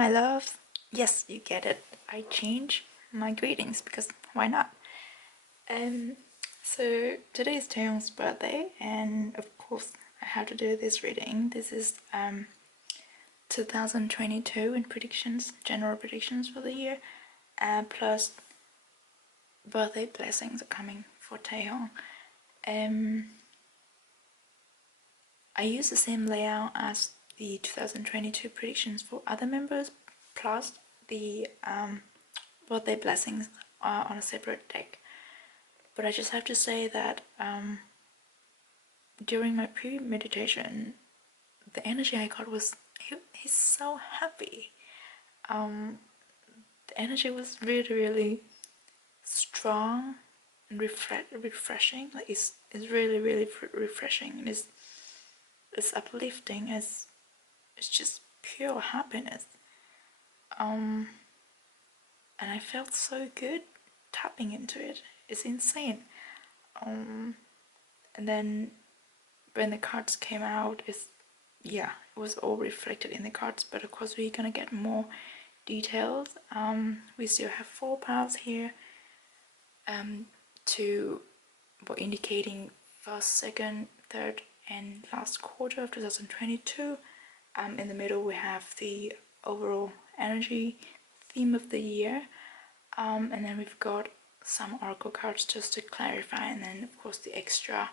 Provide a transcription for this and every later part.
My love, yes, you get it. I change my greetings because why not? Um, so today is Taehyung's birthday, and of course I have to do this reading. This is 2022 in predictions, general predictions for the year, plus birthday blessings are coming for Taehyung. I use the same layout as the 2022 predictions for other members, plus the birthday blessings are on a separate deck. But I just have to say that during my pre-meditation, the energy I got was he's so happy. The energy was really strong and refreshing. Like it's really refreshing, and it's uplifting. It's just pure happiness. And I felt so good tapping into it. It's insane. And then when the cards came out, it was all reflected in the cards, but of course we're gonna get more details. We still have 4 piles here indicating first, second, third and last quarter of 2022. In the middle we have the overall energy theme of the year, and then we've got some oracle cards just to clarify, and then of course the extra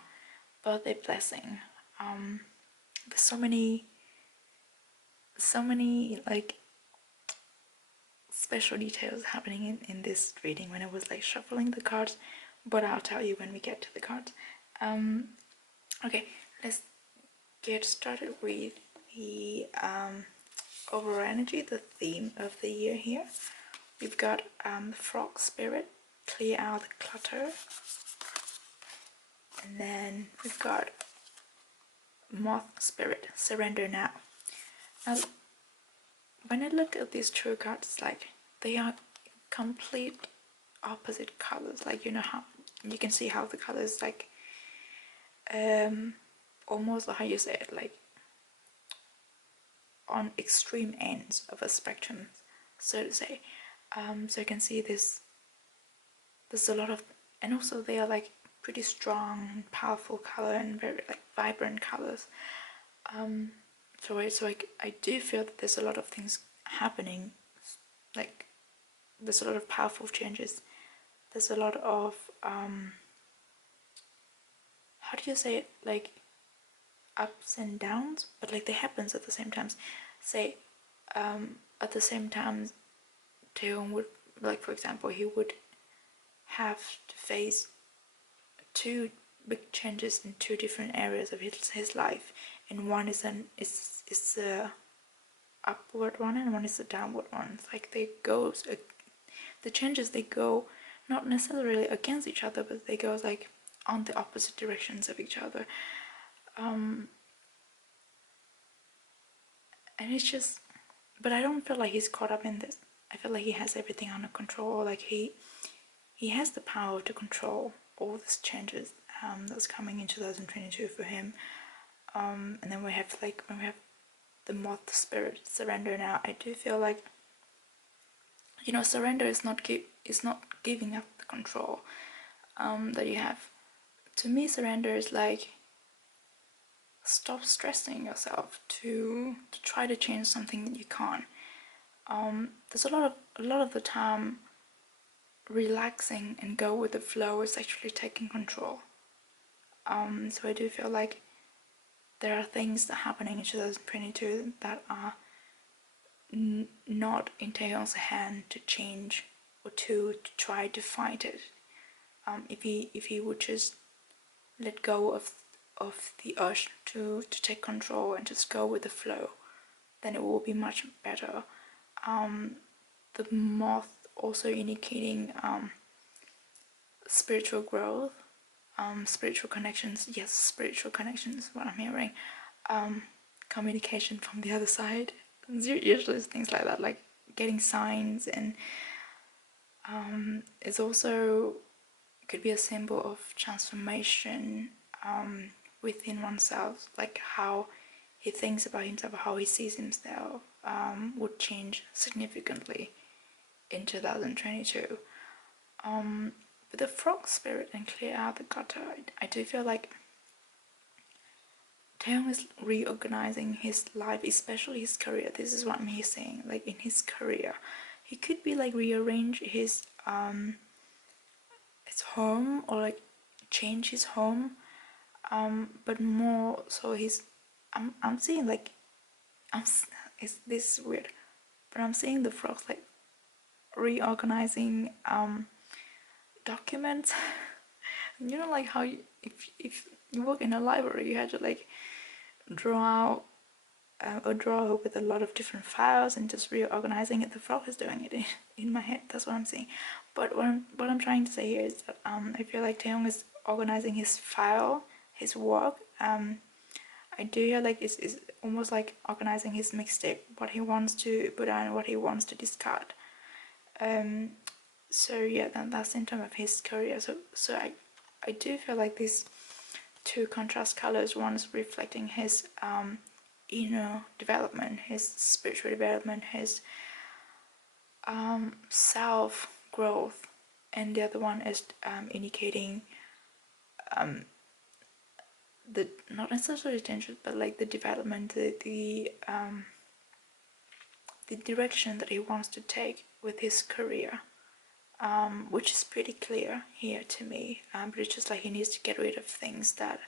birthday blessing. There's so many like special details happening in this reading when I was like shuffling the cards, but I'll tell you when we get to the cards. Okay, let's get started with the overall energy, the theme of the year here. We've got frog spirit, clear out the clutter, and then we've got moth spirit, surrender now. Now when I look at these two cards, it's like they are complete opposite colors. Like, you know how you can see how the colors like almost, how you say it, like on extreme ends of a spectrum, so to say. So you can see there's a lot of, and also they are like pretty strong and powerful color and very like vibrant colors. So I do feel that there's a lot of things happening, like there's a lot of powerful changes. There's a lot of how do you say it, like ups and downs, but like they happens at the same time. Say at the same time Taehyung would, like for example, he would have to face 2 big changes in 2 different areas of his life, and one is a upward one and one is a downward one. It's like the changes, they go not necessarily against each other, but they go like on the opposite directions of each other. And it's just, but I don't feel like he's caught up in this. I feel like he has everything under control. Like he has the power to control all these changes that's coming in 2022 for him. And then we have when we have the moth spirit, surrender now. I do feel like, you know, surrender is not giving up the control that you have. To me, surrender is like stop stressing yourself to try to change something that you can't. There's a lot of the time relaxing and go with the flow is actually taking control. So I do feel like there are things that are happening in 2022 that are not in Taehyung's hand to change or to try to fight it. If he would just let go of the urge to take control and just go with the flow, then it will be much better. The moth also indicating spiritual growth, spiritual connections. Yes, spiritual connections, what I'm hearing. Communication from the other side. Usually it's things like that, like getting signs, and it's also could be a symbol of transformation within oneself, like how he thinks about himself, how he sees himself, would change significantly in 2022. With the frog spirit and clear out the gutter, I do feel like Taehyung is reorganizing his life, especially his career. This is what I'm saying. Like in his career, he could be like rearrange his home, or like change his home, but more so I'm seeing like is this weird, but I'm seeing the frogs like reorganizing documents. You know, like how if you work in a library, you had to like draw out a drawer with a lot of different files and just reorganizing it. The frog is doing it in my head. That's what I'm saying. But what I'm trying to say here is that I feel like Taehyung is organizing his file, his work. I do feel like it's almost like organizing his mixtape, what he wants to put on, what he wants to discard. So yeah, then that's in terms of his career. So I do feel like these two contrast colors, one's reflecting his inner development, his spiritual development, his self growth, and the other one is indicating the not necessarily tension, but like the development, the direction that he wants to take with his career, which is pretty clear here to me. But it's just like he needs to get rid of things that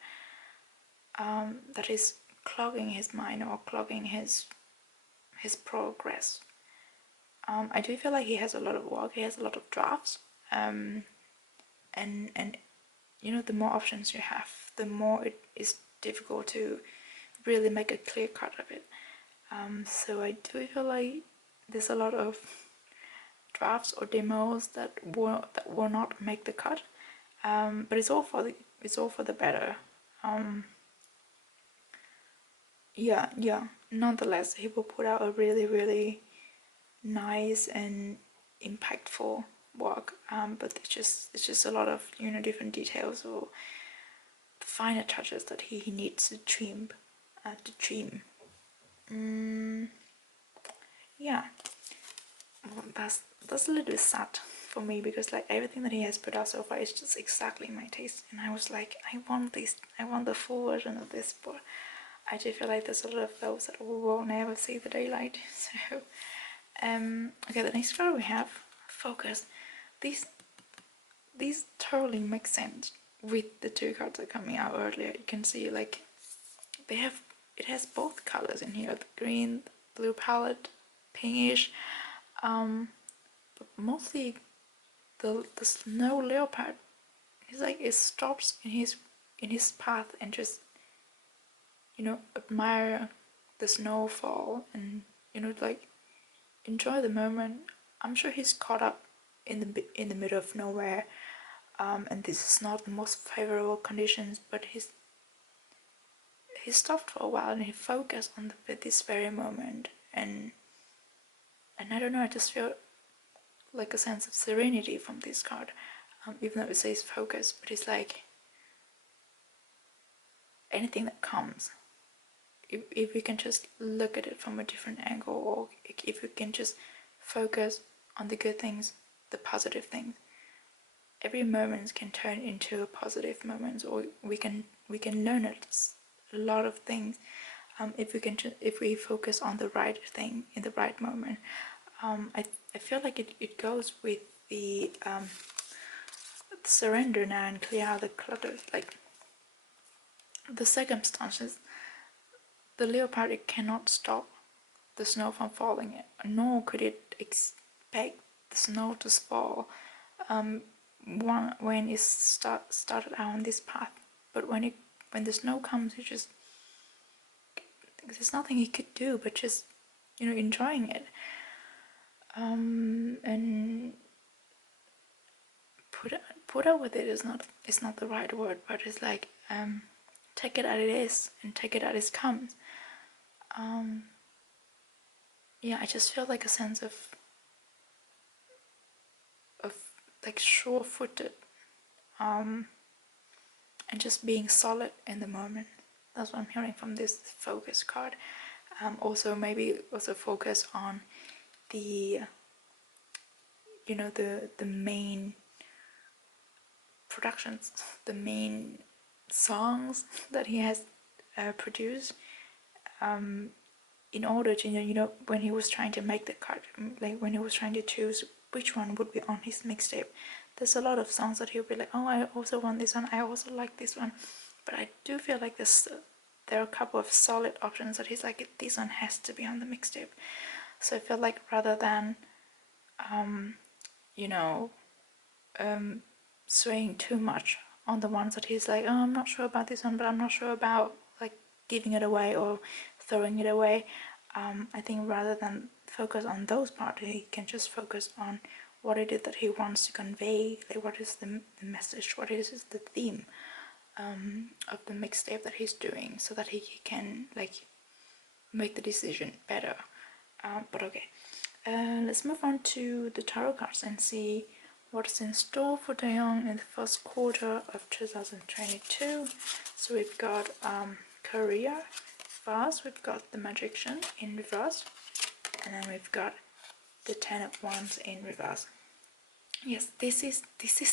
that is clogging his mind or clogging his progress. I do feel like he has a lot of work. He has a lot of drafts, and you know, the more options you have, the more it is difficult to really make a clear cut of it. So I do feel like there's a lot of drafts or demos that will not make the cut, but it's all for the better. Yeah. Nonetheless, he will put out a really nice and impactful work. But it's just a lot of, you know, different details or the finer touches that he needs to trim. Yeah, well, that's a little bit sad for me, because like everything that he has put out so far is just exactly my taste, and I was like, I want this, I want the full version of this, but I do feel like there's a lot of those that will never see the daylight. So okay, the next card we have, focus. These totally make sense with the two cards that are coming out earlier. You can see like it has both colors in here, the green, blue palette, pinkish, but mostly the snow leopard. He's like, it stops in his path and just, you know, admire the snowfall and, you know, like enjoy the moment. I'm sure he's caught up in the middle of nowhere, and this is not the most favorable conditions, but he stopped for a while and he focused on this very moment, and I don't know, I just feel like a sense of serenity from this card, even though it says focus, but it's like anything that comes, if we can just look at it from a different angle, or if we can just focus on the good things, the positive things, every moment can turn into a positive moment, or we can learn a lot of things, if we focus on the right thing in the right moment. I feel like it goes with the surrender now and clear out the clutter, like the circumstances. The leopard, it cannot stop the snow from falling, nor could it expect the snow to fall when it started out on this path. But when the snow comes, it just, there's nothing he could do but just, you know, enjoying it, and put up with it is not the right word, but it's like take it as it is and take it as it comes. Yeah, I just feel like a sense of like sure-footed, and just being solid in the moment. That's what I'm hearing from this focus card. Also maybe also focus on the, you know, the main productions, the main songs that he has produced, in order to, you know, when he was trying to make the cut, like when he was trying to choose which one would be on his mixtape, there's a lot of songs that he'll be like, oh, I also want this one, I also like this one, but I do feel like there are a couple of solid options that he's like, this one has to be on the mixtape. So I feel like rather than you know, swaying too much on the ones that he's like, oh, I'm not sure about this one, but I'm not sure about like giving it away or throwing it away. I think rather than focus on those parts, he can just focus on what it is that he wants to convey, like what is the message, what is the theme of the mixtape that he's doing, so that he can like make the decision better. But okay, let's move on to the tarot cards and see what's in store for Taehyung in the first quarter of 2022. So we've got career first, we've got the Magician in reverse, and then we've got the Ten of Wands in reverse. Yes, this is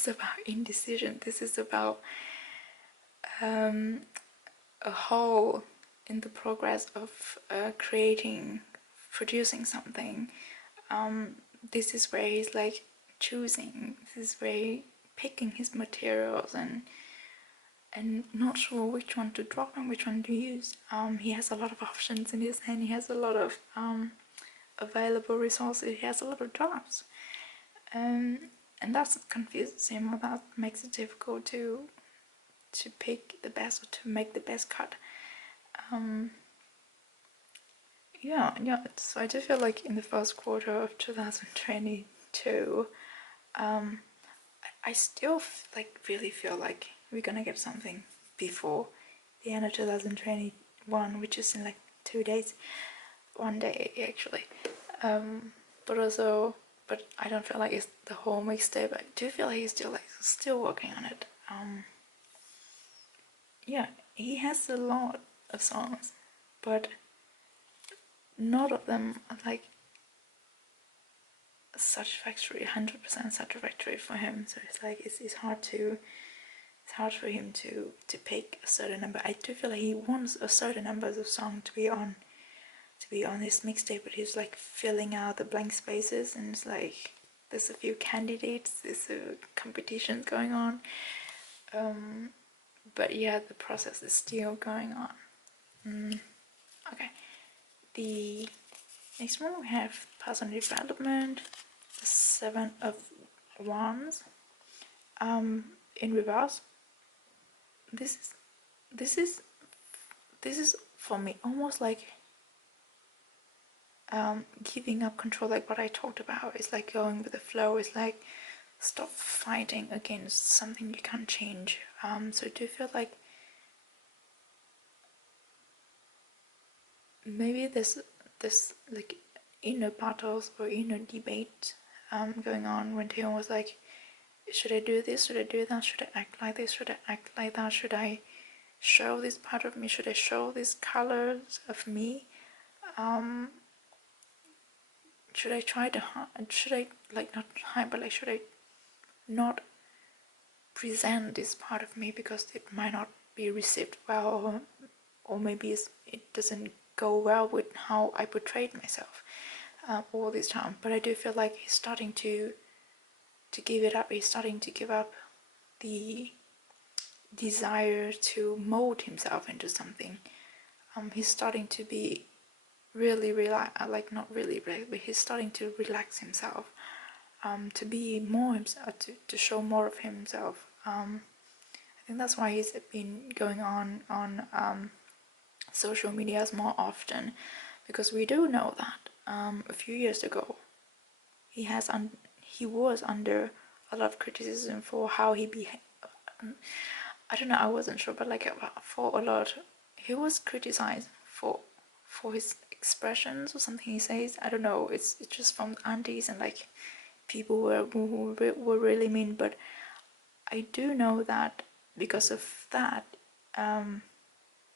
about indecision. This is about a hole in the progress of producing something. This is where he's like choosing. This is where he picking his materials and not sure which one to drop and which one to use. He has a lot of options in his hand. He has a lot of available resources. He has a lot of jobs, and that confuses him, or that makes it difficult to pick the best, or to make the best cut. Yeah. So I do feel like in the first quarter of 2022, I still like really feel like we're gonna get something before the end of 2021, which is in like 2 days, 1 day actually. But I don't feel like it's the whole mixtape. I do feel like he's still working on it. Yeah, he has a lot of songs, but none of them are like satisfactory, 100% satisfactory for him. So it's like it's hard for him to pick a certain number. I do feel like he wants a certain number of songs to be on his mixtape, but he's like filling out the blank spaces, and it's like there's a few candidates, there's a competition going on. But yeah, the process is still going on. Okay, the next one we have personal development, the Seven of Wands, in reverse. This is for me almost like giving up control, like what I talked about. It's like going with the flow. It's like stop fighting against something you can't change. So I do feel like maybe this like inner battles or inner debate going on when Taehyung was like, should I do this, should I do that, should I act like this, should I act like that, should I show this part of me, should I show these colors of me, should I try to hide, should I like not hide, but like should I not present this part of me because it might not be received well, or maybe it doesn't go well with how I portrayed myself all this time. But I do feel like he's starting to give it up. He's starting to give up the desire to mold himself into something. He's starting to be really like not really relax, but he's starting to relax himself, to be more himself, to show more of himself. I think that's why he's been going on social medias more often, because we do know that a few years ago he was under a lot of criticism for how he behaved. I don't know, I wasn't sure, but like for a lot, he was criticized for his expressions or something he says. I don't know, it's just from aunties and like people who were really mean. But I do know that because of that,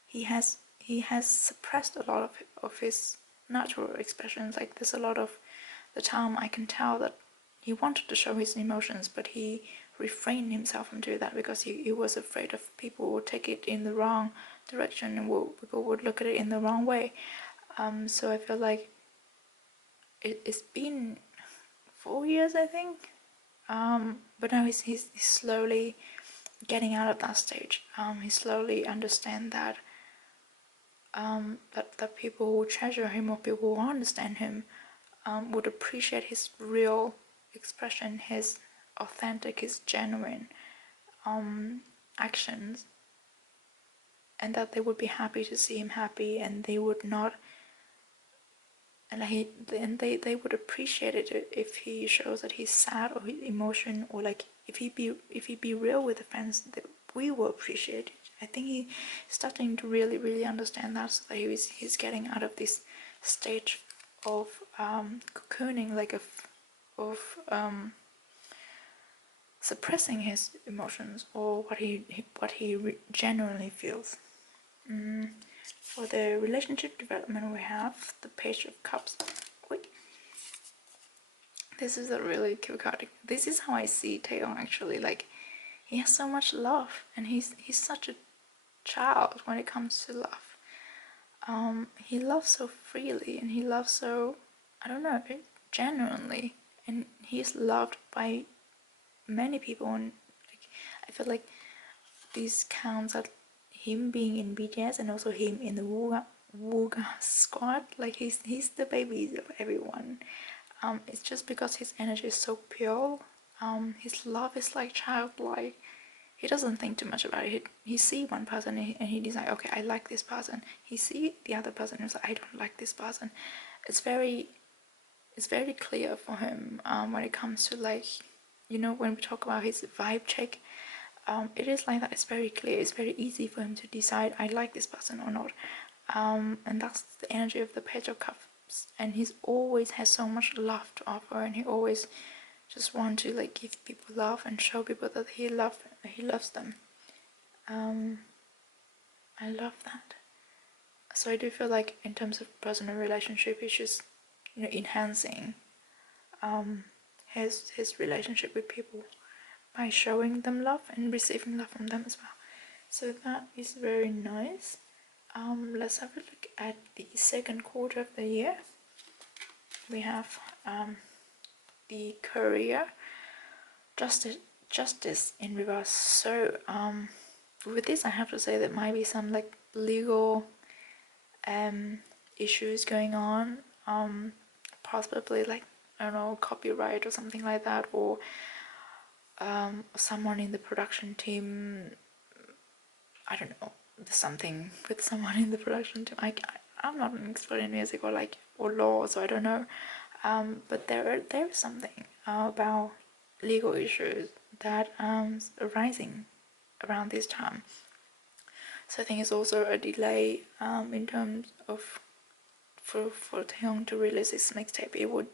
he has he has suppressed a lot of his natural expressions. Like there's a lot of the time I can tell that he wanted to show his emotions, but he refrained himself from doing that because he was afraid of people would take it in the wrong direction and people would look at it in the wrong way. So I feel like it's been 4 years, I think. But now he's slowly getting out of that stage. He slowly understands that that people who treasure him or people who understand him would appreciate his real expression, his authentic, his genuine actions, and that they would be happy to see him happy, and they would not, and they would appreciate it if he shows that he's sad or emotion, or like if he be real with the fans, that we will appreciate it. I think he's starting to really understand that, so that he's getting out of this stage of cocooning, like of suppressing his emotions or what he genuinely feels. For the relationship development, we have the Page of Cups. Wait, this is a really cute card. This is how I see Taehyung actually. Like, he has so much love, and he's such a child when it comes to love. He loves so freely, and he loves so, I don't know, genuinely, and he's loved by many people. And like, I feel like these counts are him being in BTS and also him in the Wooga squad. Like he's the baby of everyone. It's just because his energy is so pure. His love is like childlike. He doesn't think too much about it. He see one person and he decides, okay, I like this person. He see the other person and he's like, I don't like this person. It's very clear for him when it comes to, like, you know, when we talk about his vibe check. It is like that. It's very clear. It's very easy for him to decide I like this person or not. And that's the energy of the Page of Cups. And he's always has so much love to offer, and he always just want to like give people love and show people that he loves them. I love that. So I do feel like in terms of personal relationship, he's just, you know, enhancing his relationship with people by showing them love and receiving love from them as well. So that is very nice. Let's have a look at the second quarter of the year. We have the career, justice in reverse. So with this, I have to say that might be some like legal issues going on, possibly like, I don't know, copyright or something like that, or someone in the production team, I don't know, there's something with someone in the production team. I'm not an expert in music or law, so I don't know, but there is something about legal issues that arising around this time. So I think it's also a delay in terms of for Taehyung to release his mixtape.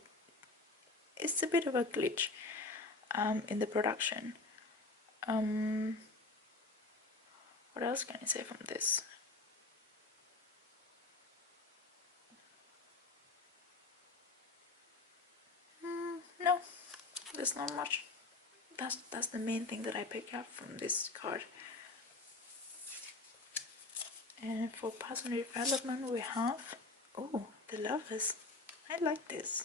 It's a bit of a glitch in the production. What else can I say from this? No, there's not much. That's the main thing that I picked up from this card. And for personal development, we have the Lovers. I like this.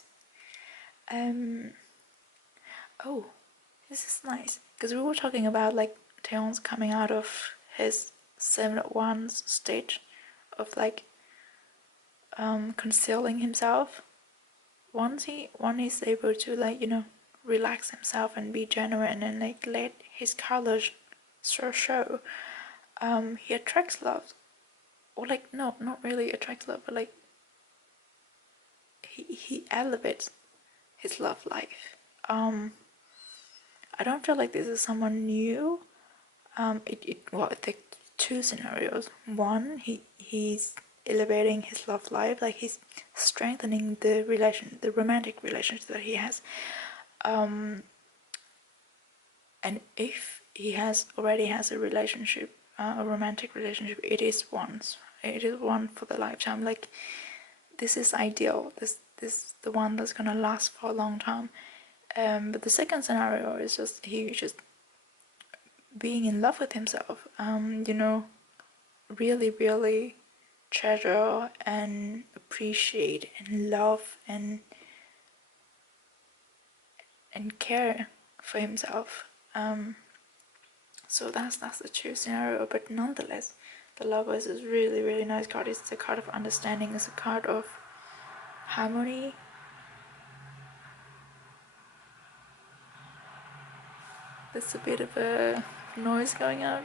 Oh, this is nice because we were talking about like Taehyung's coming out of his 7-1 stage of like concealing himself. Once he's able to, like, you know, relax himself and be genuine and like let his colors show, he attracts love. Or like, no, not really attracts love, but like he elevates his love life. I don't feel like this is someone new. Well, I think two scenarios. One, he's elevating his love life, like he's strengthening the romantic relationship that he has. And if he already has a relationship, a romantic relationship, it is once. it is one for the lifetime. Like, this is ideal. This the one that's gonna last for a long time. But the second scenario is just he just being in love with himself. You know, really treasure and appreciate and love and care for himself. So that's the true scenario. But nonetheless, the Lovers is really nice card. It's a card of understanding. It's a card of harmony. There's a bit of a noise going on.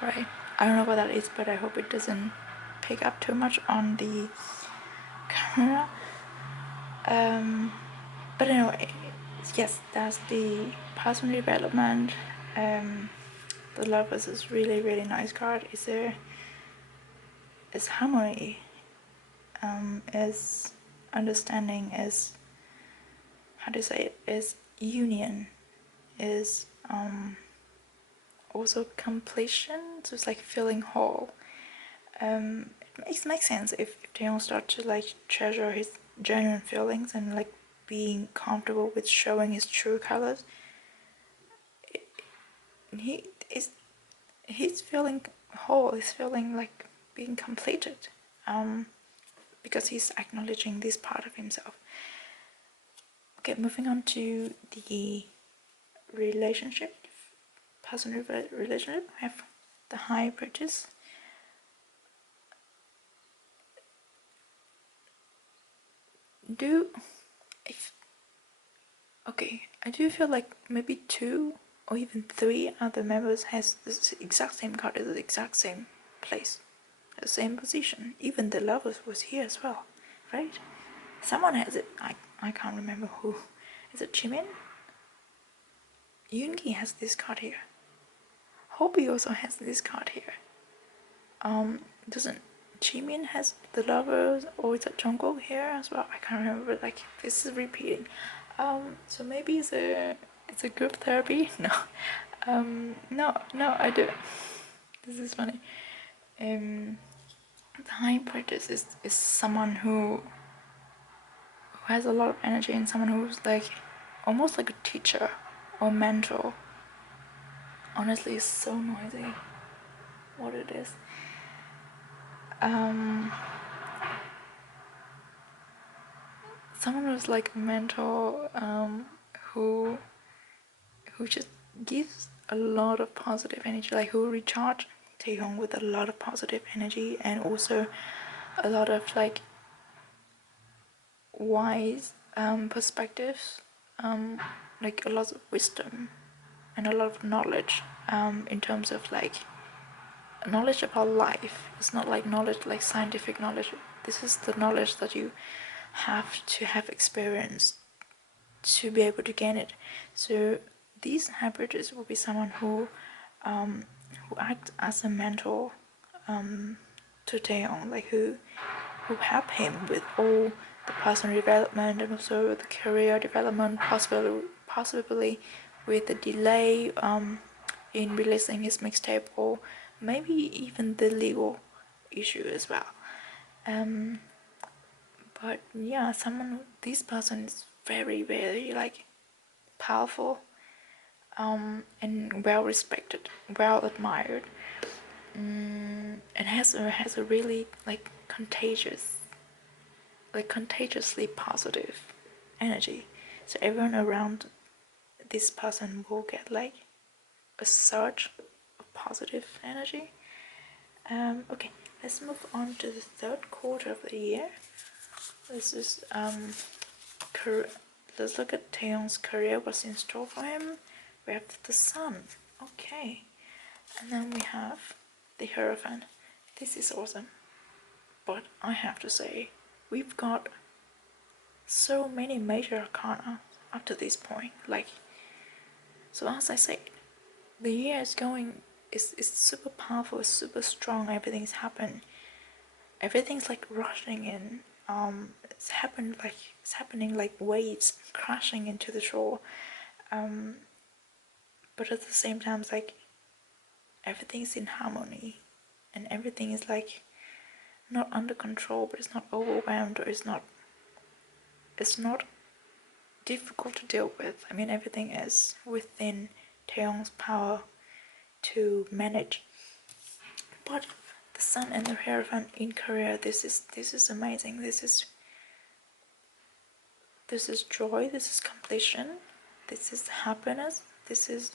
Right. I don't know what that is, but I hope it doesn't pick up too much on the camera. But anyway, yes, that's the personal development. The Lovers is really nice card. Is harmony, is understanding, is, how do you say it, is union, is also completion. So it's like feeling whole. It makes sense if Taehyung starts to like treasure his genuine feelings and like being comfortable with showing his true colors. He's feeling whole. He's feeling like being completed, because he's acknowledging this part of himself. Okay, moving on to the relationship, personal relationship. I have the High Priestess. I do feel like maybe 2 or even 3 other members has the exact same card at the exact same place, the same position. Even the Lovers was here as well, right? Someone has it. I can't remember who. Is it Jimin? Yoongi has this card here. Hobie also has this card here. Doesn't Jimin has the Lovers, or is it Jungkook here as well? I can't remember. Like, this is repeating. So maybe it's a group therapy. No, no, I do. This is funny. The High Priestess is someone who has a lot of energy, and someone who's like almost like a teacher or mentor. Honestly, it's so noisy. What it is. Someone who's like a mentor, who just gives a lot of positive energy, like who recharge Taehyung with a lot of positive energy, and also a lot of like wise perspectives, like a lot of wisdom and a lot of knowledge, in terms of like knowledge about life. It's not like knowledge like scientific knowledge. This is the knowledge that you have to have experienced to be able to gain it. So these hybrids will be someone who acts as a mentor to Taehyung, like who help him with all the personal development and also the career development, possibly with the delay in releasing his mixtape, or maybe even the legal issue as well. But yeah, this person is very like powerful, and well respected, well admired, and has a really like contagiously positive energy. So everyone around this person will get like a surge of positive energy. Okay, let's move on to the third quarter of the year. Let's just let's look at Taehyung's career, what's in store for him. We have the Sun, okay, and then we have the Hierophant. This is awesome, but I have to say, we've got so many major arcana up to this point. Like, so as I said, the year is going, it's super powerful, it's super strong. Everything's happened. Everything's like rushing in. It's happening like waves crashing into the shore. But at the same time, it's like everything's in harmony and everything is like not under control, but it's not overwhelmed, or it's not difficult to deal with. I mean, everything is within Taehyung's power to manage. But the Sun and the Hierophant in Korea, this is amazing. This is joy, this is completion, this is happiness, this is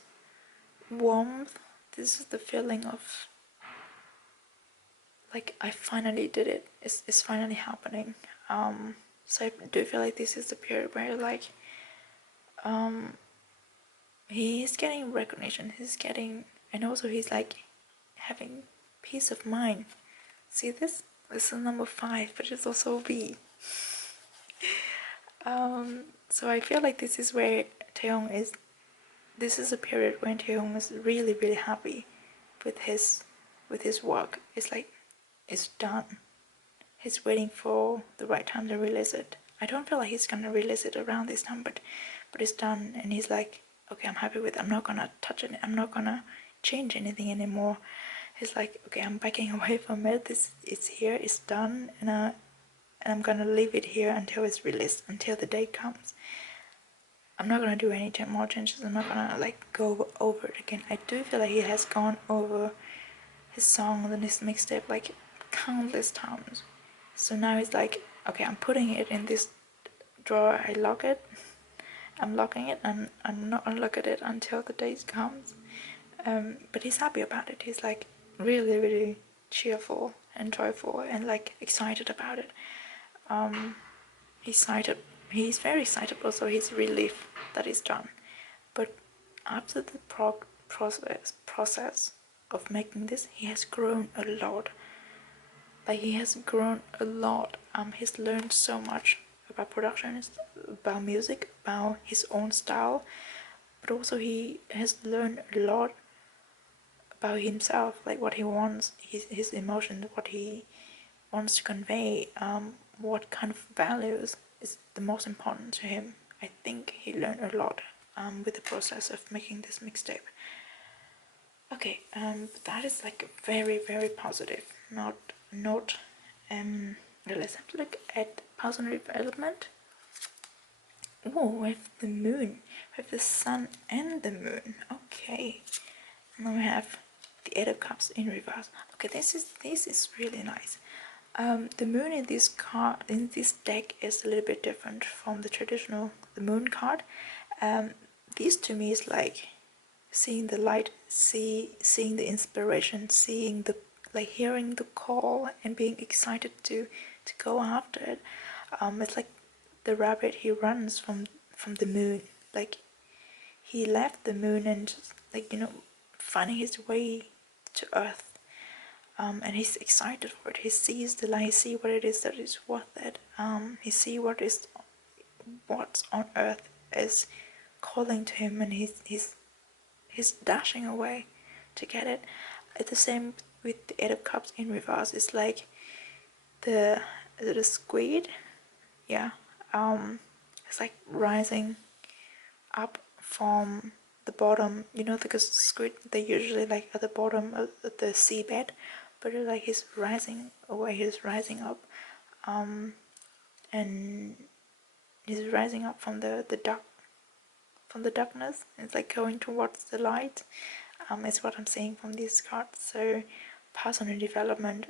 warmth, this is the feeling of like I finally did it. It's finally happening. So I do feel like this is the period where like he's getting recognition, he's getting, and also he's like having peace of mind. See this? This is number 5, but it's also B. So I feel like this is where Taehyung is. This is a period when Taehyung is really, really happy with his work. It's like it's done. He's waiting for the right time to release it. I don't feel like he's gonna release it around this time, but it's done, and he's like, okay, I'm happy with it. I'm not gonna touch it. I'm not gonna change anything anymore. He's like, okay, I'm backing away from it. It's here. It's done, and I'm gonna leave it here until it's released, until the day comes. I'm not gonna do any more changes. I'm not gonna like go over it again. I do feel like he has gone over his song and his mixtape like countless times. So now he's like, okay, I'm putting it in this drawer. I lock it. I'm locking it, and I'm not gonna look at it until the day comes. But he's happy about it. He's like really, really cheerful and joyful and like excited about it. He's very excited, also he's relieved that it's done. But after the process of making this, he has grown a lot. Like he has grown a lot. He's learned so much about production, about music, about his own style, but also he has learned a lot about himself, like what he wants, his emotions, what he wants to convey, what kind of values is the most important to him. I think he learned a lot with the process of making this mixtape. Okay, that is like very, very positive. Not let's have to look at personal development. Oh, with the moon, with the sun and the moon. Okay, and then we have the 8 of Cups in reverse. Okay, this is really nice. The moon in this deck is a little bit different from the traditional moon card. This to me is like seeing the light, seeing the inspiration, seeing the like hearing the call and being excited to go after it. It's like the rabbit, he runs from the moon. Like he left the moon and just like finding his way to Earth. And he's excited for it. He sees the light, he sees what it is that is worth it. He sees what's on Earth is calling to him, and he's dashing away to get it. It's the same with the 8 of Cups in reverse. It's like the squid, yeah. It's like rising up from the bottom, because squid, they usually like at the bottom of the seabed, but like he's rising away, he's rising up, and he's rising up from the darkness. It's like going towards the light. Is what I'm seeing from these cards. So personal development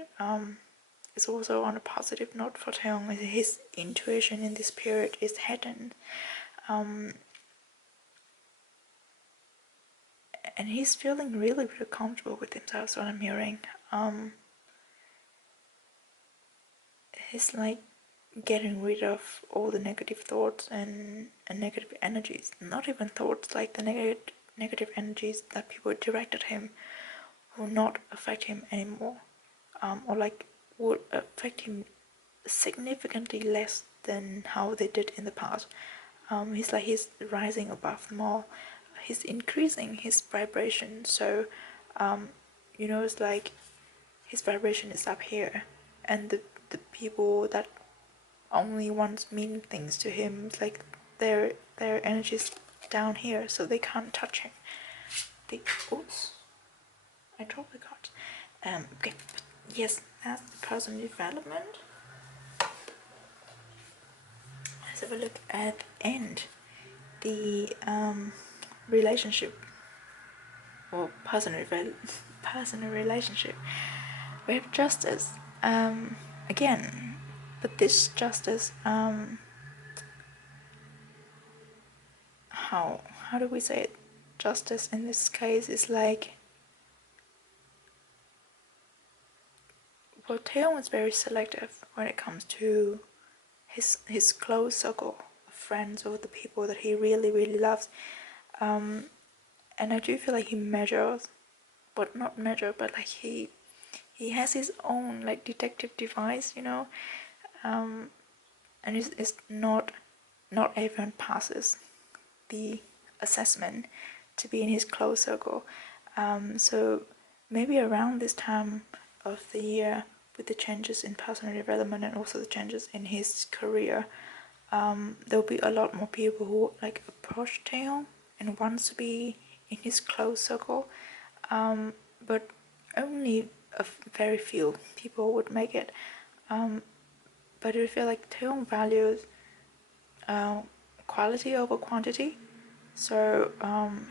is also on a positive note for Taehyung. His intuition in this period is heightened. And he's feeling really, really comfortable with himself, is what I'm hearing. He's like getting rid of all the negative thoughts and negative energies. Not even thoughts, like the negative energies that people directed him will not affect him anymore. Or like would affect him significantly less than how they did in the past. He's rising above them all. He's increasing his vibration. So, it's like his vibration is up here, and the people that only wants mean things to him, it's like their energy is down here, so they can't touch him. Oops, I dropped the cards. Okay, yes, that's the personal development. Let's have a look at the end. The relationship or personal relationship. We have justice. Again, but this justice, how do we say it? Justice in this case is like, well, Taehyung is very selective when it comes to his close circle of friends or the people that he really loves. And I do feel like he measures, but not measure, but like he has his own like detective device, you know, and it's not everyone passes the assessment to be in his close circle. So maybe around this time of the year, with the changes in personal development and also the changes in his career, there'll be a lot more people who like approach Taehyung and wants to be in his close circle, but only a very few people would make it. But I feel like Taehyung values quality over quantity, so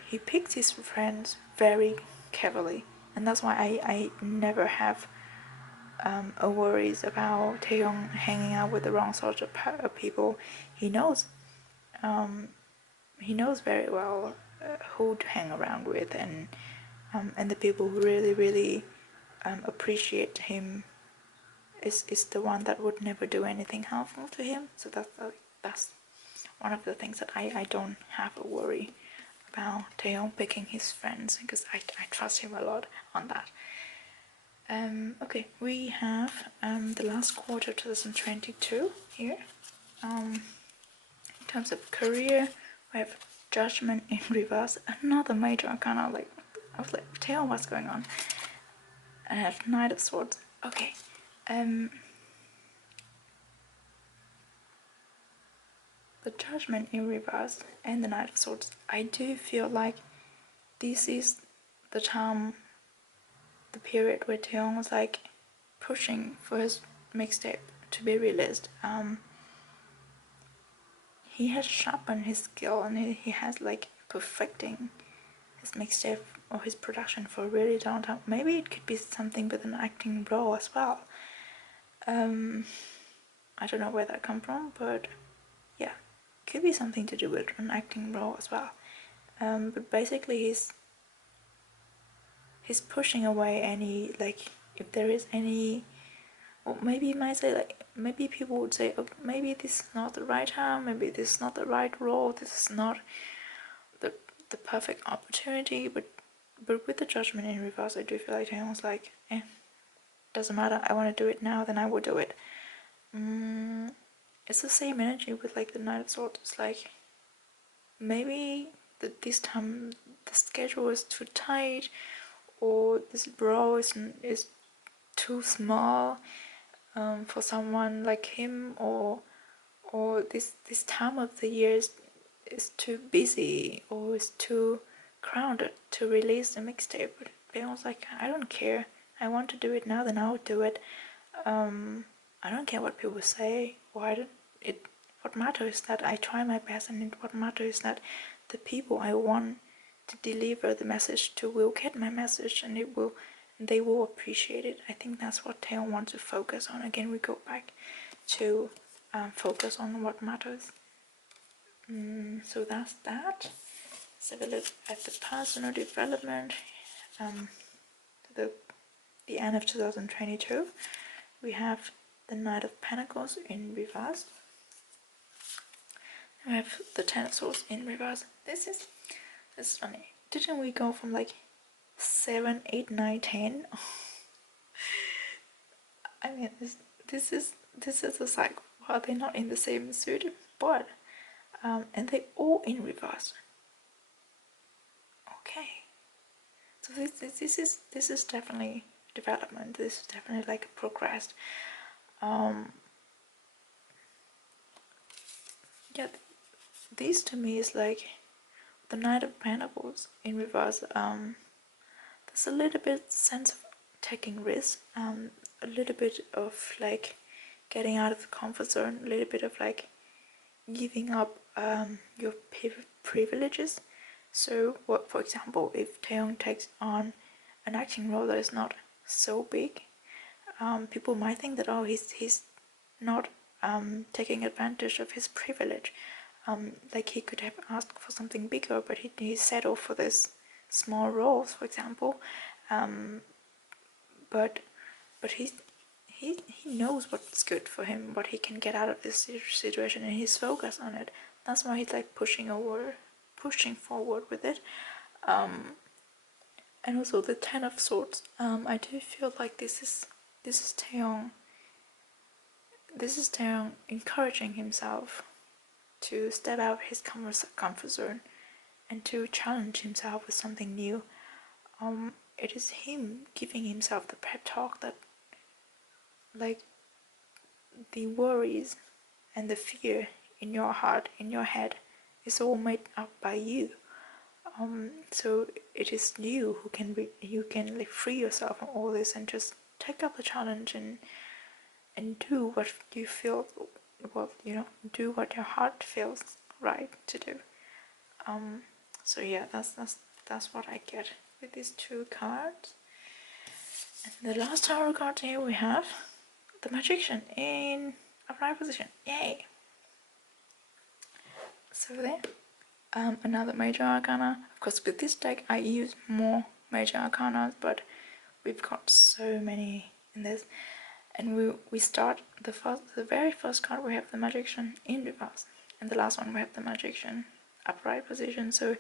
he picks his friends very carefully, and that's why I never have a worries about Taehyung hanging out with the wrong sort of people. He knows very well who to hang around with, and the people who really appreciate him is the one that would never do anything harmful to him. So that's one of the things that I don't have a worry about Taehyung picking his friends, because I trust him a lot on that. Okay, we have the last quarter 2022 here. In terms of career, we have Judgment in reverse, another major arcana. Like, I was like, Taehyung, what's going on? And I have Knight of Swords. Okay, the Judgment in reverse and the Knight of Swords. I do feel like this is the time, the period where Taehyung was like pushing for his mixtape to be released. He has sharpened his skill, and he has like perfecting his mixtape or his production for a really long time. Maybe it could be something with an acting role as well. I don't know where that come from, but yeah, could be something to do with an acting role as well. But basically he's pushing away any, like, if there is any, or maybe you might say, like, maybe people would say, oh, maybe this is not the right time, maybe this is not the right role, this is not the perfect opportunity, but with the Judgment in reverse, I do feel like I was like, doesn't matter, I want to do it now, then I will do it. It's the same energy with like the Knight of Swords. It's like, maybe this time the schedule is too tight, or this role is too small for someone like him, or this time of the year is too busy, or is too crowded to release the mixtape. But I was like, I don't care, I want to do it now, then I'll do it. I don't care what people say. What matters is that I try my best, and what matters is that the people I want to deliver the message to will get my message, and they will appreciate it. I think that's what Taehyung wants to focus on. Again, we go back to focus on what matters. So that's that. Let's have a look at the personal development. The end of 2022, we have the Knight of Pentacles in reverse. We have the Ten of Swords in reverse. This is funny. Didn't we go from like 7, 8, 9, 10? I mean, this is a cycle. Well, they're not in the same suit, but and they all in reverse. Okay, so this is definitely development. This is definitely like progressed. Yeah, this to me is like the Knight of Pentacles in reverse. There's a little bit sense of taking risks, a little bit of like getting out of the comfort zone, a little bit of like giving up your privileges. So what, for example, if Taehyung takes on an acting role that is not so big, people might think that, oh, he's not taking advantage of his privilege. Like he could have asked for something bigger, but he settled for this small roles, for example. But he knows what's good for him, what he can get out of this situation, and he's focused on it. That's why he's like pushing forward with it. And also the Ten of Swords. I do feel like this is Taehyung. This is Taehyung encouraging himself to step out of his comfort zone and to challenge himself with something new. It is him giving himself the pep talk that, like, the worries and the fear in your heart, in your head, is all made up by you. So it is you who can like free yourself from all this and just take up the challenge and do what you feel, do what your heart feels right to do. So yeah, that's what I get with these two cards. And the last tarot card here we have the Magician in upright position. Yay! So there. Another major arcana. Of course, with this deck I use more major arcana, but we've got so many in this. And we start the very first card, we have the Magician in reverse, and the last one we have the Magician upright position. So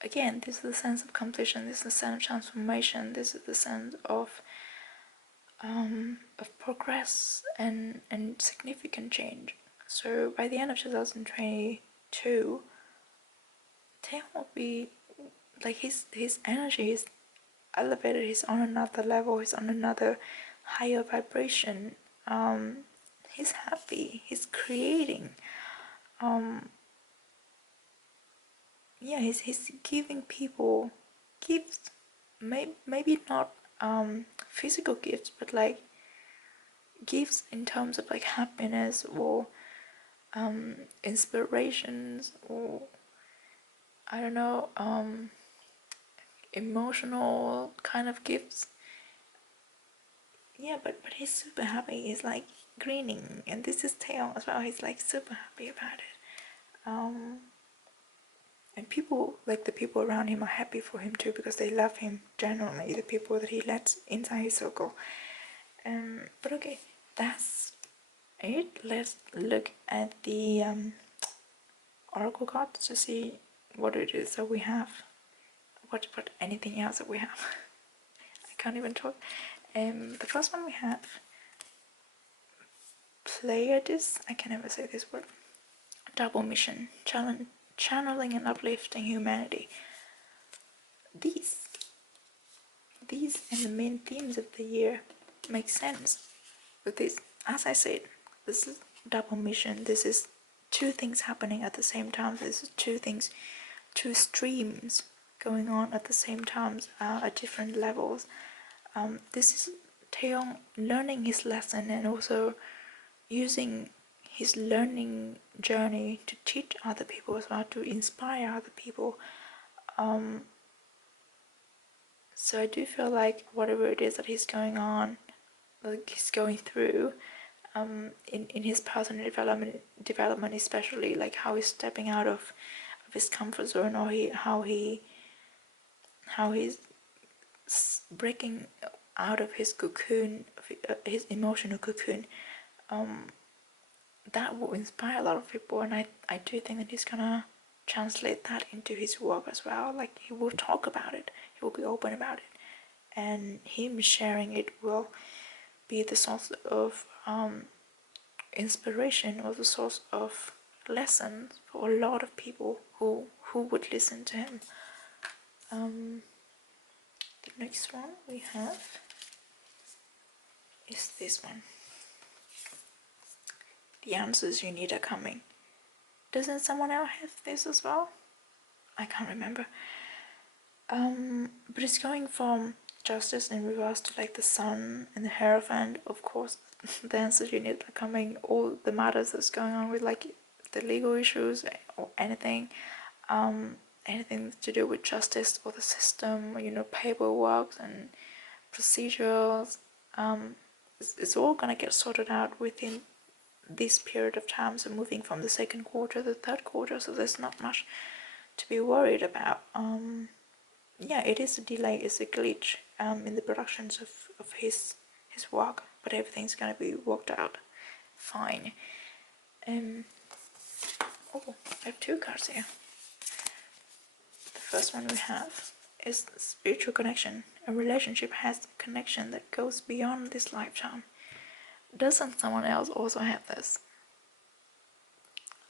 again, this is the sense of completion, this is the sense of transformation, this is the sense of progress and significant change. So by the end of 2022, Taehyung will be like his energy is elevated, he's on another level, he's on another higher vibration. He's happy, he's creating. Yeah, he's giving people gifts, maybe not physical gifts, but like gifts in terms of like happiness or inspirations, or I don't know, emotional kind of gifts. Yeah, but he's super happy. He's like grinning, and this is Taehyung as well. He's like super happy about it. And people, like the people around him, are happy for him too because they love him genuinely. The people that he lets inside his circle. But okay, that's it. Let's look at the oracle cards to see what it is that we have. What anything else that we have. I can't even talk. The first one we have Pleiades. I can never say this word. Double mission, channeling and uplifting humanity. These and the main themes of the year make sense with this. As I said, this is double mission. This is two things happening at the same time. This is two streams going on at the same time at different levels. This is Taehyung learning his lesson and also using his learning journey to teach other people as well, to inspire other people. So I do feel like whatever it is that he's going on, like he's going through, in his personal development especially, like how he's stepping out of his comfort zone, or how he's breaking out of his cocoon, his emotional cocoon, that will inspire a lot of people. And I do think that he's gonna translate that into his work as well. Like he will talk about it, he will be open about it, and him sharing it will be the source of inspiration, or the source of lessons for a lot of people who would listen to him. The next one we have is this one. The answers you need are coming. Doesn't someone else have this as well? I can't remember. But it's going from Justice in reverse to like the Sun and the Hierophant. Of course, the answers you need are coming. All the matters that's going on with like the legal issues or anything, anything to do with justice or the system, you know, paperwork and procedures. It's all gonna get sorted out within this period of time. So moving from the second quarter to the third quarter, so there's not much to be worried about. Yeah, it is a delay, it's a glitch in the productions of his work, but everything's gonna be worked out fine. Oh, I have two cards here. The first one we have is spiritual connection. A relationship has a connection that goes beyond this lifetime. Doesn't someone else also have this?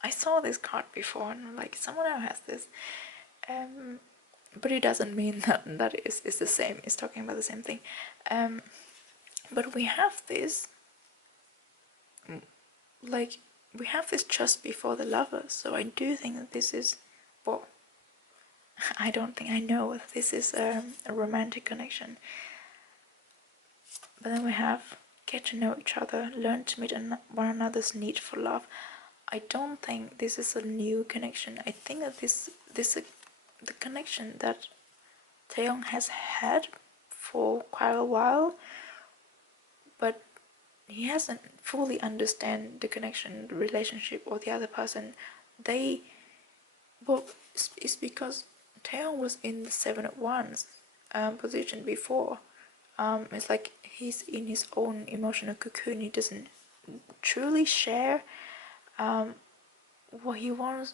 I saw this card before and I'm like, someone else has this. But it doesn't mean that is the same. It's talking about the same thing. But we have this, like, we have this just before the lovers. So I do think that this is, well, I don't think I know that this is a romantic connection. But then we have get to know each other, learn to meet one another's need for love. I don't think this is a new connection. I think that this the connection that Taehyung has had for quite a while, but he hasn't fully understand the connection, the relationship, or the other person. Well, it's because Taehyung was in the Seven of Wands position before. It's like he's in his own emotional cocoon. He doesn't truly share what he wants.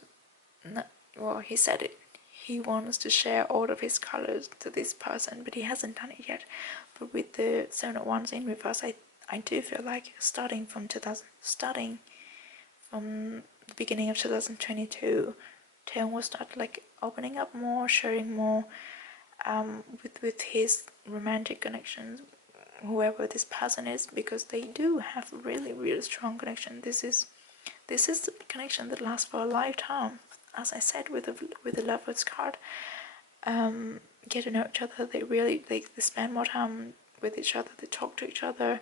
Well, he said it. He wants to share all of his colors to this person, but he hasn't done it yet. But with the Seven of Wands in reverse, I do feel like starting from the beginning of 2022, Taehyung will start like opening up more, sharing more with his romantic connections, whoever this person is, because they do have a really, really strong connection. This is the connection that lasts for a lifetime. As I said with the Lovers card, get to know each other. They spend more time with each other. They talk to each other.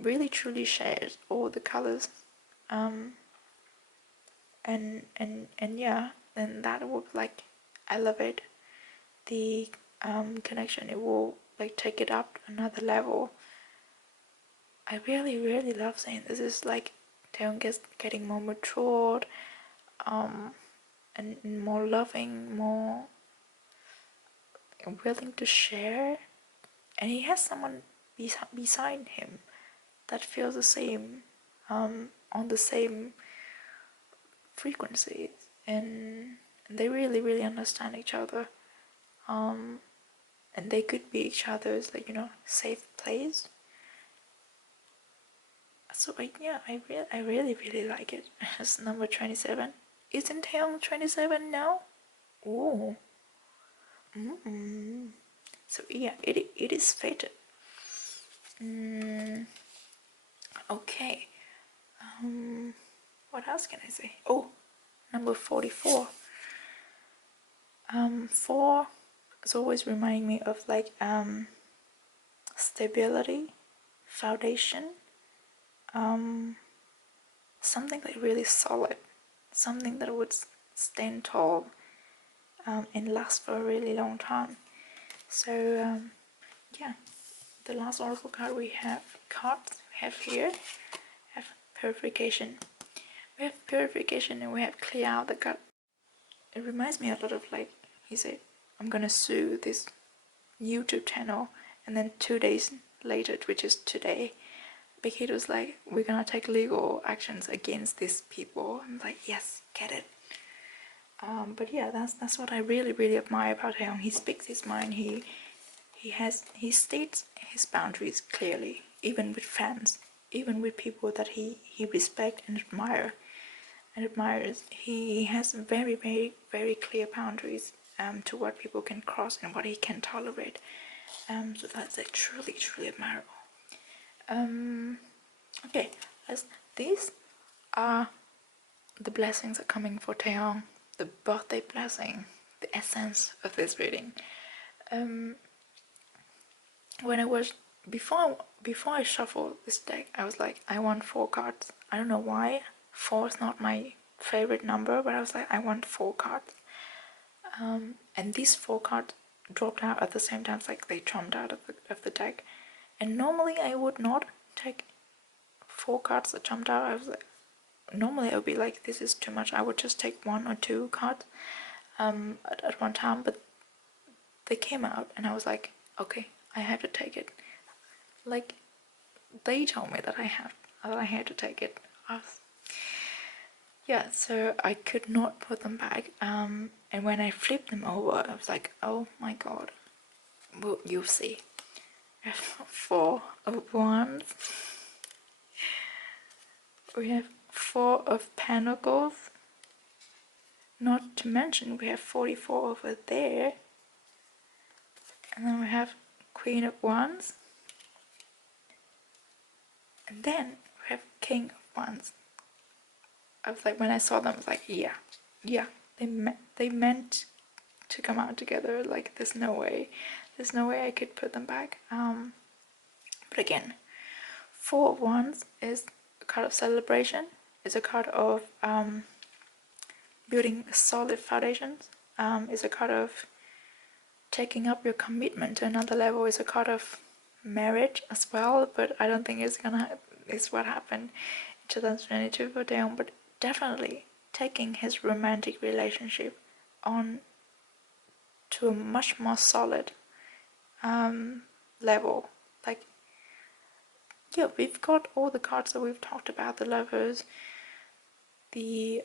Really truly shares all the colors. And yeah, then that would like elevate the connection. It will like take it up another level. I really, really love saying this is like Taehyung getting more matured, and more loving, more willing to share, and he has someone beside him that feels the same, on the same frequencies, and they really, really understand each other, and they could be each other's, like, you know, safe place. So I really, really like it. It's number 27. Isn't Taehyung 27 now? Oh. So yeah, it is fated. Okay. What else can I say? Oh, number 44. 4 is always reminding me of like stability, foundation, something like really solid, something that would stand tall, and last for a really long time. So yeah, the last oracle card we have here have purification. We have purification and we have clear out the gut. It reminds me a lot of, like, he said, I'm gonna sue this YouTube channel, and then 2 days later, which is today, Big Hit was like, we're gonna take legal actions against these people. I'm like, yes, get it. But yeah, that's what I really, really admire about him. He speaks his mind. He states his boundaries clearly, even with fans, even with people that he respects and admires. He has very, very, very clear boundaries to what people can cross and what he can tolerate. So that's like truly, truly admirable. Okay, these are the blessings are coming for Taehyung, the birthday blessing, the essence of this reading. when I was before I shuffled this deck, I was like, I want 4 cards. I don't know why. 4 is not my favorite number, but I was like, I want 4 cards. And these 4 cards dropped out at the same time. It's like they jumped out of the deck. And normally I would not take 4 cards that jumped out. I was like, normally I would be like, this is too much. I would just take 1 or 2 cards at one time, but they came out and I was like, okay, I have to take it. Like, they told me that I had to take it. Yeah, so I could not put them back. And when I flipped them over, I was like, oh my god. Well, you'll see. 4 of Wands. We have 4 of Pentacles. Not to mention we have 44 over there. And then we have Queen of Wands. And then we have King of Wands. I was like, when I saw them, I was like, yeah, they meant to come out together. Like, there's no way I could put them back. But again, 4 of Wands is a card of celebration. It's a card of building solid foundations. It's a card of taking up your commitment to another level. It's a card of marriage as well, but I don't think it's what happened in 2022 for Taehyung. But definitely taking his romantic relationship on to a much more solid level. Like, yeah, we've got all the cards that we've talked about, the lovers, the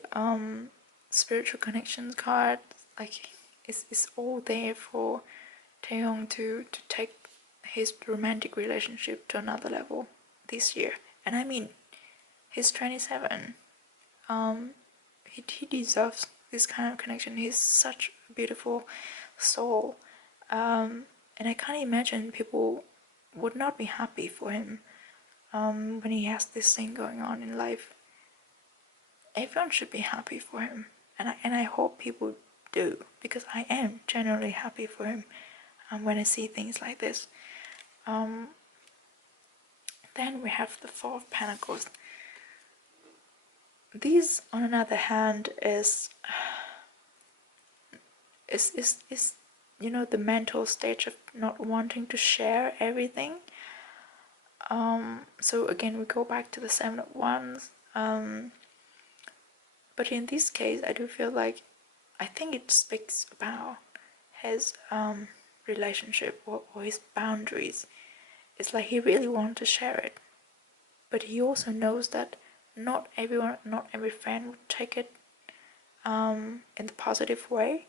spiritual connections card. Like, it's all there for Taehyung to take his romantic relationship to another level this year. And I mean, he's 27. He deserves this kind of connection. He's such a beautiful soul. And I can't imagine people would not be happy for him when he has this thing going on in life. Everyone should be happy for him. And I hope people do, because I am genuinely happy for him when I see things like this. Then we have the 4 of Pentacles. These, on another hand, is you know, the mental stage of not wanting to share everything. So again, we go back to the 7 of Wands. But in this case, I do feel like, I think it speaks about his relationship or his boundaries. It's like he really wants to share it, but he also knows that not every friend would take it in the positive way.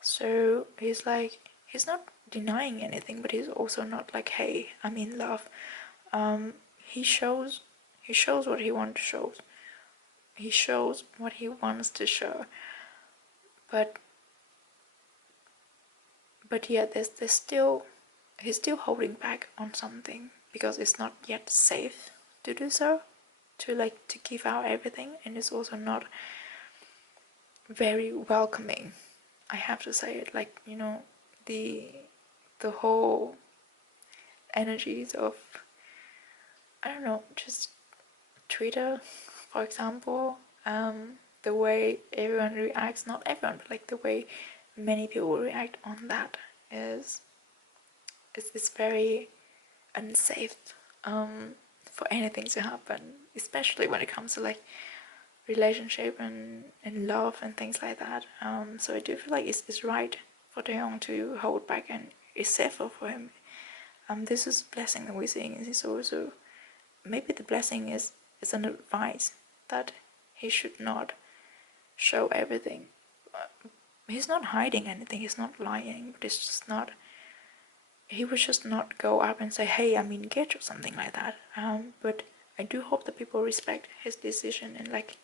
So he's like, he's not denying anything, but he's also not like, hey, I'm in love. He shows what he wants to show. He shows what he wants to show. But yeah, he's still holding back on something because it's not yet safe to do so, to give out everything, and it's also not very welcoming. I have to say it, like, you know, the whole energies of, I don't know, just Twitter, for example, the way everyone reacts, not everyone, but like the way many people react on that is very unsafe for anything to happen, especially when it comes to like relationship and love and things like that. So I do feel like it's right for Taehyung to hold back, and it's safer for him. This is a blessing that we're seeing. Is also maybe the blessing is an advice that he should not show everything. He's not hiding anything. He's not lying. But it's just not. He would just not go up and say, "Hey, I'm engaged" or something like that. But I do hope that people respect his decision, and like,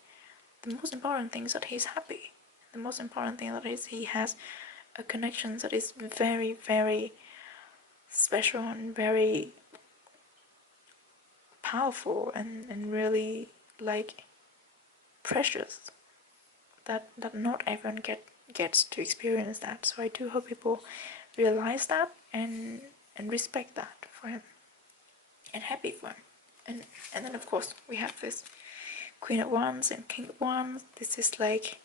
the most important thing is that he's happy. The most important thing that is he has a connection that is very, very special and very powerful and really like precious. That not everyone gets to experience that. So I do hope people realize that and and respect that for him and happy for him. And then of course we have this Queen of Wands and King of Wands. This is like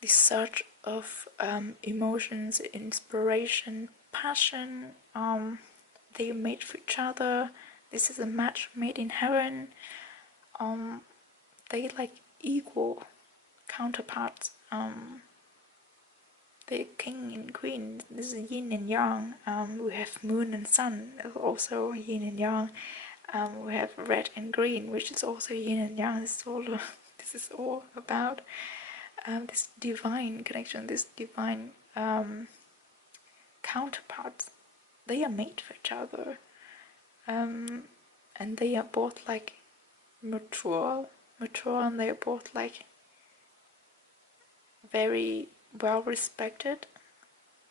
this surge of emotions, inspiration, passion. They are made for each other. This is a match made in heaven. They like equal counterparts. The king and queen, this is yin and yang. We have moon and sun, also yin and yang. We have red and green, which is also yin and yang. This is all about this divine connection, this divine counterparts. They are made for each other, and they are both like mature, and they are both like very well respected.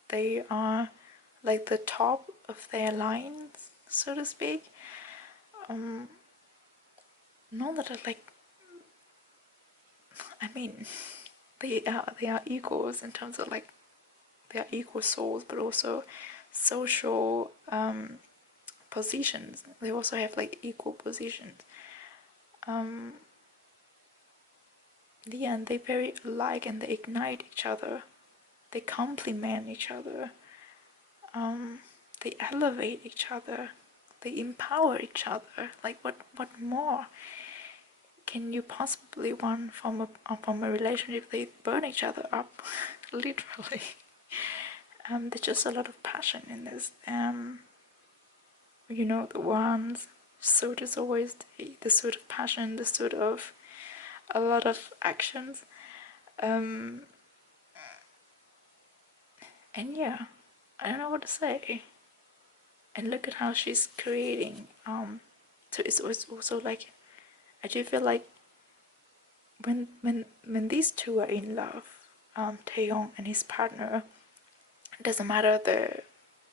They are like the top of their lines, so to speak. Not that I like. I mean, they are equals in terms of like they are equal souls, but also social positions. They also have like equal positions. Yeah, and they very alike, and they ignite each other. They complement each other. They elevate each other. They empower each other. Like what more can you possibly want from a relationship? They burn each other up, literally. There's just a lot of passion in this. You know, the Wands suit is always the suit of passion, the suit of a lot of actions. And yeah, I don't know what to say. And look at how she's creating. So it's also like, I do feel like when these two are in love, Taehyung and his partner, it doesn't matter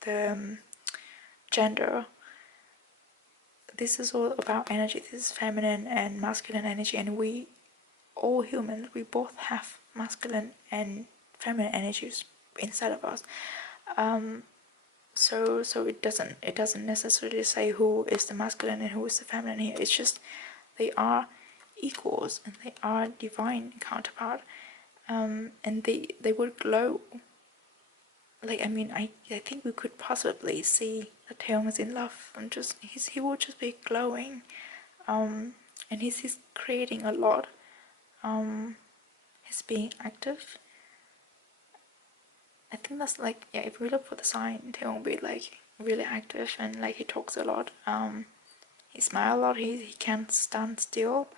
the gender. This is all about energy. This is feminine and masculine energy, and we all humans, we both have masculine and feminine energies inside of us. So it doesn't necessarily say who is the masculine and who is the feminine here. It's just they are equals and they are divine counterpart, and they would glow. Like, I mean, I think we could possibly see that Taehyung is in love, and he will just be glowing, and he's creating a lot. He's being active. I think that's like, yeah, if we look for the sign, Taehyung will be like really active, and like he talks a lot. He smiles a lot. He can't stand still.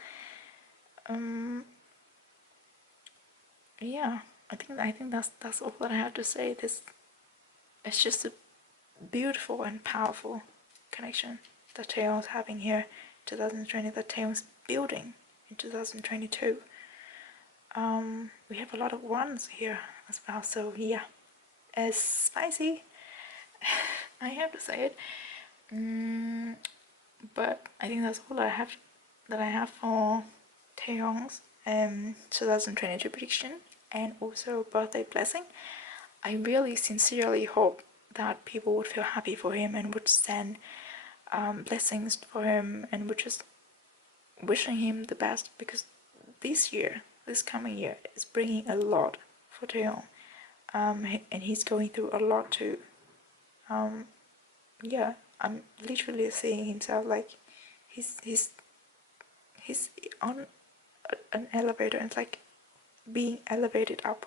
Yeah, I think that's all that I have to say. It's just a beautiful and powerful connection that Taehyung is having here in 2020, that Taehyung is building in 2022. We have a lot of ones here as well, so yeah, it's spicy. I have to say it. But I think that's all I have for Taehyung's 2022 prediction and also birthday blessing. I really sincerely hope that people would feel happy for him and would send blessings for him and would just wishing him the best, because this coming year is bringing a lot for Taehyung, and he's going through a lot too. Yeah, I'm literally seeing himself like he's on an elevator and it's like being elevated up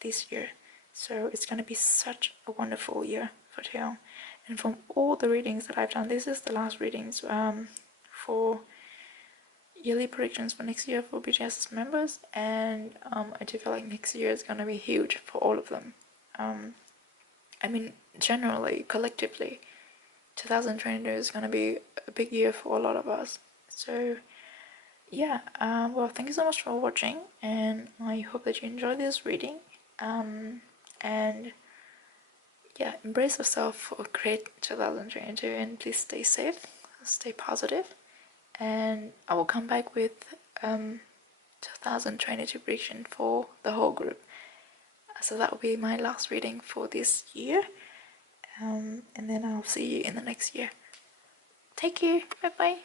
this year. So it's gonna be such a wonderful year for Taehyung. And from all the readings that I've done, this is the last readings for yearly predictions for next year for BTS members, and I do feel like next year is gonna be huge for all of them. I mean, generally, collectively, 2022 is gonna be a big year for a lot of us. So yeah, well, thank you so much for watching, and I hope that you enjoyed this reading. And yeah, embrace yourself for a great 2022, and please stay safe, stay positive, and I will come back with 2022 prediction for the whole group. So that will be my last reading for this year. and then I'll see you in the next year. Take care. Bye bye.